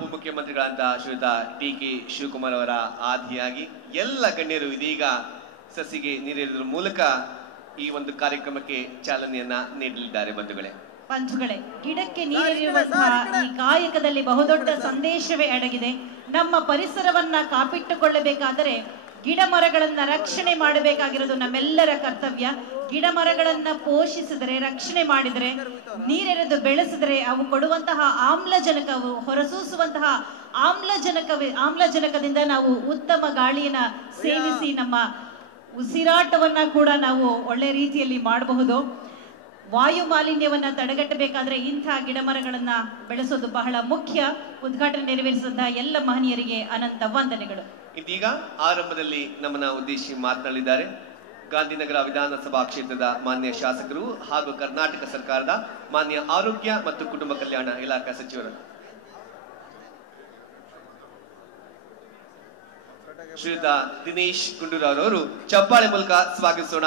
ಉಪಮುಖ್ಯಮಂತ್ರಿಗಳಂತ ಶ್ರೀಯುತ ಟಿ.ಕೆ. ಶಿವಕುಮಾರ್ ಅವರ ಆದಿಯಾಗಿ ಎಲ್ಲ ಗಣ್ಯರು ಇದೀಗ ಸಸಿಗೆ ನೀರೆರೆಯುವುದರ ಮೂಲಕ ಈ ಒಂದು ಕಾರ್ಯಕ್ರಮಕ್ಕೆ ಚಾಲನೆಯನ್ನ ನೀಡಲಿದ್ದಾರೆ. ಬಂಧುಗಳೇ, ಗಿಡಕ್ಕೆ ನೀರೆರೆಯುವಂತಹ ಈ ಕಾಯಕದಲ್ಲಿ ಬಹುದೊಡ್ಡ ಸಂದೇಶವೇ ಅಡಗಿದೆ. ನಮ್ಮ ಪರಿಸರವನ್ನ ಕಾಪಿಟ್ಟುಕೊಳ್ಳಬೇಕಾದರೆ ಗಿಡ ಮರಗಳನ್ನ ರಕ್ಷಣೆ ಮಾಡಬೇಕಾಗಿರೋದು ನಮ್ಮೆಲ್ಲರ ಕರ್ತವ್ಯ. ಗಿಡ ಮರಗಳನ್ನ ಪೋಷಿಸಿದರೆ, ರಕ್ಷಣೆ ಮಾಡಿದರೆ, ನೀರೆರೆದು ಬೆಳೆಸಿದರೆ ಅವು ಕೊಡುವಂತಹ ಆಮ್ಲಜನಕ, ಅವು ಹೊರಸೂಸುವಂತಹ ಆಮ್ಲಜನಕದಿಂದ ನಾವು ಉತ್ತಮ ಗಾಳಿಯನ್ನ ಸೇವಿಸಿ ನಮ್ಮ ಉಸಿರಾಟವನ್ನ ಕೂಡ ನಾವು ಒಳ್ಳೆ ರೀತಿಯಲ್ಲಿ ಮಾಡಬಹುದು. ವಾಯು ಮಾಲಿನ್ಯವನ್ನ ತಡೆಗಟ್ಟಬೇಕಾದ್ರೆ ಇಂಥ ಗಿಡ ಮರಗಳನ್ನ ಬೆಳೆಸೋದು ಬಹಳ ಮುಖ್ಯ. ಉದ್ಘಾಟನೆ ನೆರವೇರಿಸಿದಂತಹ ಎಲ್ಲ ಮಹನೀಯರಿಗೆ ಅನಂತ ವಂದನೆಗಳು. ಇದೀಗ ಆರಂಭದಲ್ಲಿ ನಮ್ಮನ್ನ ಉದ್ದೇಶಿಸಿ ಮಾತನಾಡಿದ್ದಾರೆ ಗಾಂಧಿನಗರ ವಿಧಾನಸಭಾ ಕ್ಷೇತ್ರದ ಮಾನ್ಯ ಶಾಸಕರು ಹಾಗೂ ಕರ್ನಾಟಕ ಸರ್ಕಾರದ ಮಾನ್ಯ ಆರೋಗ್ಯ ಮತ್ತು ಕುಟುಂಬ ಕಲ್ಯಾಣ ಇಲಾಖಾ ಸಚಿವರು ಶ್ರೀಯುತ ದಿನೇಶ್ ಗುಂಡೂರಾವ್ ಅವರು ಚಪ್ಪಾಳೆ ಮೂಲಕ ಸ್ವಾಗತಿಸೋಣ.